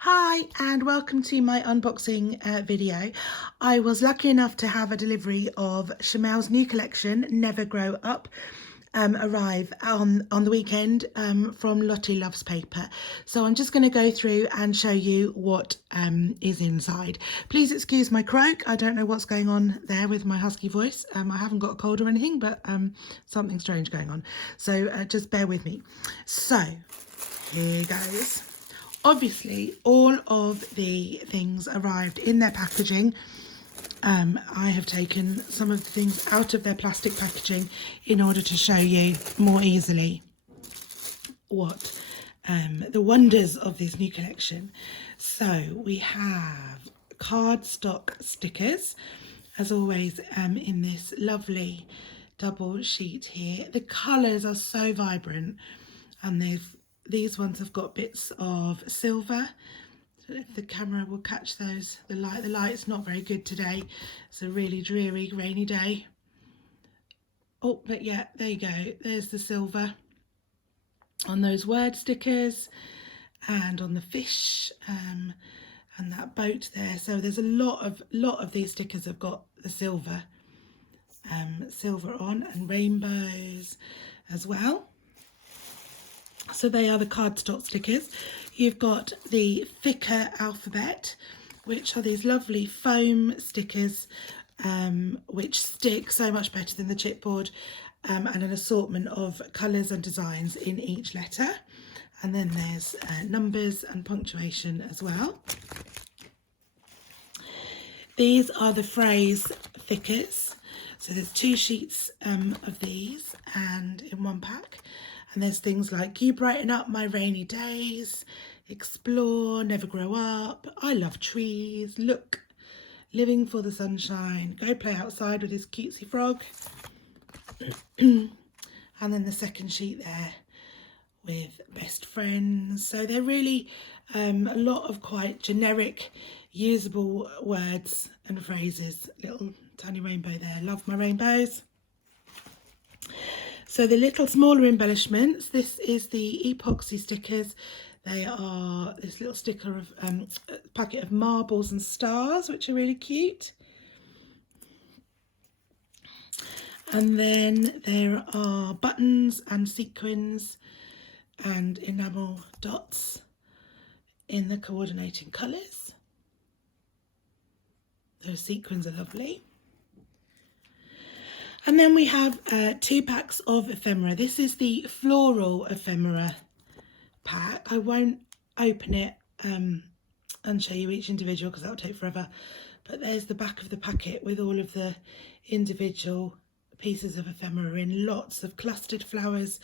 Hi and welcome to my unboxing video. I was lucky enough to have a delivery of Shimelle's new collection, Never Grow Up, arrive on the weekend from Lottie Loves paper. So I'm just going to go through and show you what is inside. Please excuse my croak. I don't know what's going on there with my husky voice. I haven't got a cold or anything, but something strange going on. So just bear with me. So here goes. Obviously, all of the things arrived in their packaging. I have taken some of the things out of their plastic packaging in order to show you more easily what the wonders of this new collection. So we have cardstock stickers, as always, in this lovely double sheet here. The colours are so vibrant, and these ones have got bits of silver. I don't know if the camera will catch those. The light's not very good today. It's a really dreary, rainy day. Oh, but yeah, there you go. There's the silver on those word stickers and on the fish and that boat there. So there's a lot of these stickers have got the silver on, and rainbows as well. So they are the cardstock stickers. You've got the thicker alphabet, which are these lovely foam stickers which stick so much better than the chipboard, and an assortment of colours and designs in each letter. And then there's numbers and punctuation as well. These are the phrase thickers. So there's 2 sheets of these and in one pack. And there's things like you brighten up my rainy days, explore, never grow up, I love trees, look, living for the sunshine, go play outside with this cutesy frog. And then the second sheet there with best friends. So they're really a lot of quite generic, usable words and phrases. Little tiny rainbow there, love my rainbows. So the little smaller embellishments, this is the epoxy stickers. They are this little sticker of a packet of marbles and stars, which are really cute. And then there are buttons and sequins and enamel dots in the coordinating colours. Those sequins are lovely. And then we have 2 packs of ephemera. This is the floral ephemera pack. I won't open it and show you each individual because that will take forever. But there's the back of the packet with all of the individual pieces of ephemera in, lots of clustered flowers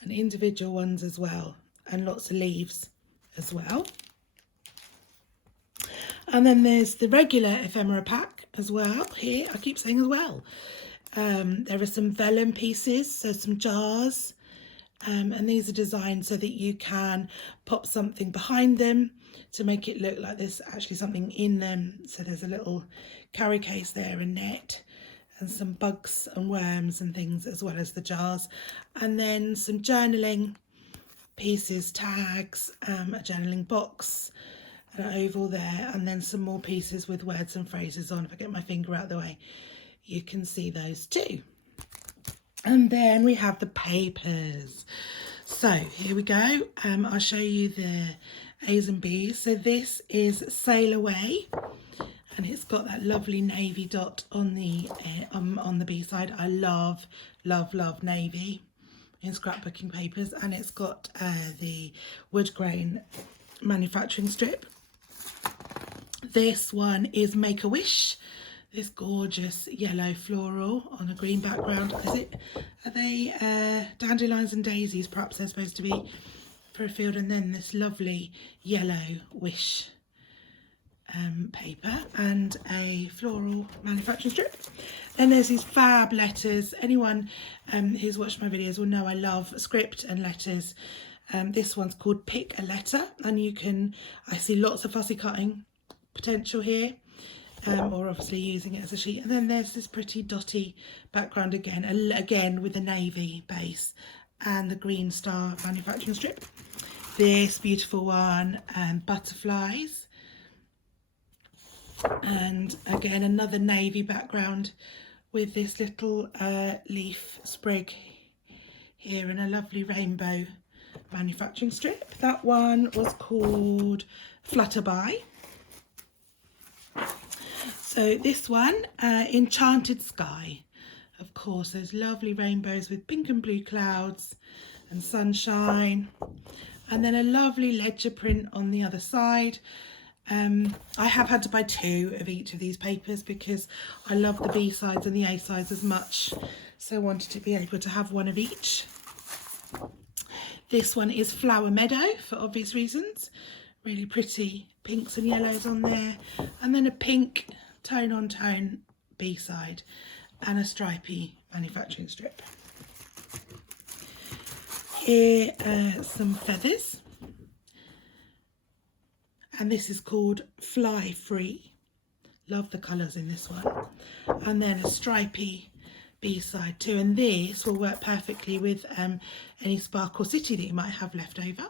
and individual ones as well, and lots of leaves as well. And then there's the regular ephemera pack as well. Here, I keep saying as well. There are some vellum pieces, so some jars, and these are designed so that you can pop something behind them to make it look like there's actually something in them. So there's a little carry case there, a net, and some bugs and worms and things, as well as the jars. And then some journaling pieces, tags, a journaling box, an oval there, and then some more pieces with words and phrases on. If I get my finger out of the way, you can see those too. And then we have the papers. So here we go. I'll show you the A's and B's. So this is Sail Away, and it's got that lovely navy dot on the B side. I love navy in scrapbooking papers, and it's got the wood grain manufacturing strip. This one is Make a Wish. This gorgeous yellow floral on a green background. Are they dandelions and daisies? Perhaps they're supposed to be for a field. And then this lovely yellow wish paper and a floral manufacturing strip. Then there's these fab letters. Anyone who's watched my videos will know I love script and letters. This one's called Pick a Letter, and I see lots of fussy cutting potential here. Or obviously using it as a sheet. And then there's this pretty dotty background again with the navy base and the green star manufacturing strip. this beautiful one, butterflies, and again another navy background with this little leaf sprig here in a lovely rainbow manufacturing strip. That one was called Flutterby. So this one, Enchanted Sky. Of course, those lovely rainbows with pink and blue clouds and sunshine. And then a lovely ledger print on the other side. I have had to buy 2 of each of these papers because I love the B sides and the A sides as much. So I wanted to be able to have one of each. This one is Flower Meadow for obvious reasons. Really pretty pinks and yellows on there. And then a pink tone on tone B side and a stripy manufacturing strip. Here are some feathers. And this is called Fly Free. Love the colours in this one. And then a stripy B-side too. And this will work perfectly with any Sparkle City that you might have left over.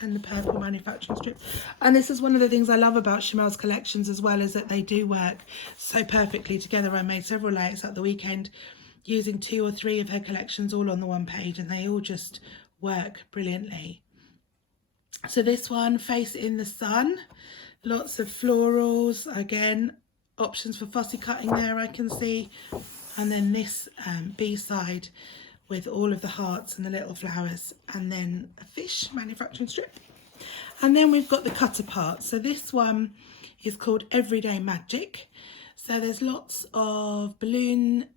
And the purple manufacturing strip. And this is one of the things I love about Shimelle's collections as well, is that they do work so perfectly together. I made several layouts at the weekend using 2 or 3 of her collections all on the one page, and they all just work brilliantly. So this one, Face in the Sun, lots of florals, again, options for fussy cutting there I can see. And then this B-side with all of the hearts and the little flowers, and then a fish manufacturing strip. And then we've got the cutter part. So this one is called Everyday Magic. So there's lots of balloon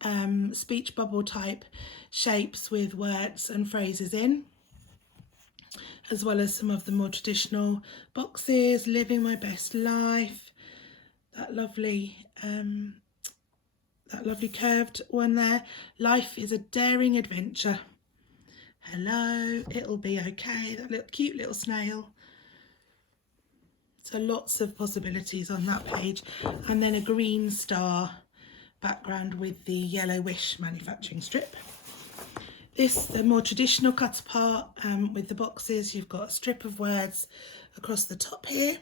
speech bubble type shapes with words and phrases in, as well as some of the more traditional boxes. Living my best life, that lovely curved one there. Life is a daring adventure. Hello, it'll be okay. That little cute little snail. So lots of possibilities on that page. And then a green star background with the yellow wish manufacturing strip. This, the more traditional cutter part with the boxes. You've got a strip of words across the top here.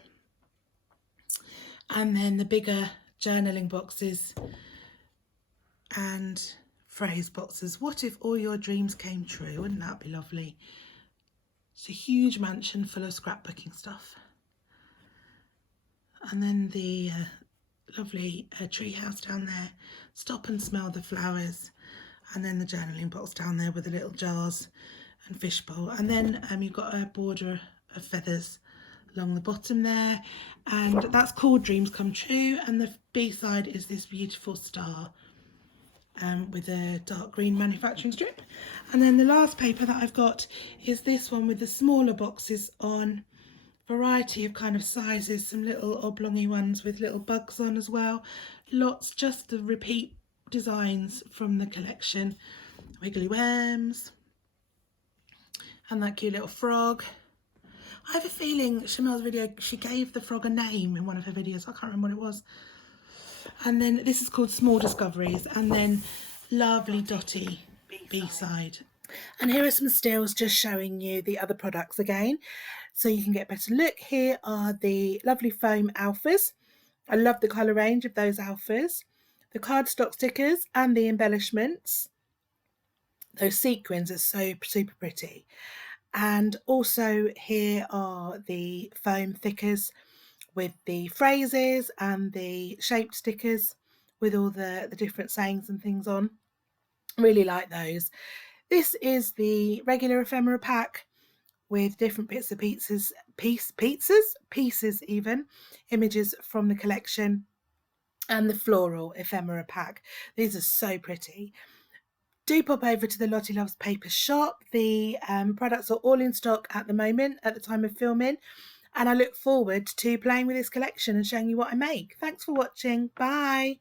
And then the bigger journaling boxes and phrase boxes. What if all your dreams came true? Wouldn't that be lovely? It's a huge mansion full of scrapbooking stuff. And then the lovely tree house down there. Stop and smell the flowers. And then the journaling box down there with the little jars and fishbowl. And then you've got a border of feathers along the bottom there. And that's called Dreams Come True. And the B side is this beautiful star with a dark green manufacturing strip. And then the last paper that I've got is this one with the smaller boxes on, variety of kind of sizes, some little oblongy ones with little bugs on as well. Lots just the repeat designs from the collection. Wiggly worms and that cute little frog. I have a feeling Shimelle's video, she gave the frog a name in one of her videos. I can't remember what it was. And then this is called Small Discoveries, and then lovely Dottie B-side. And here are some stills just showing you the other products again, so you can get a better look. Here are the lovely foam alphas. I love the colour range of those alphas. The cardstock stickers and the embellishments. Those sequins are so super pretty. And also here are the foam thickers with the phrases and the shaped stickers with all the different sayings and things on. Really like those. This is the regular ephemera pack with different bits of pieces even, images from the collection, and the floral ephemera pack. These are so pretty. Do pop over to the Lottie Loves paper shop. The products are all in stock at the moment, at the time of filming, and I look forward to playing with this collection and showing you what I make. Thanks for watching. Bye.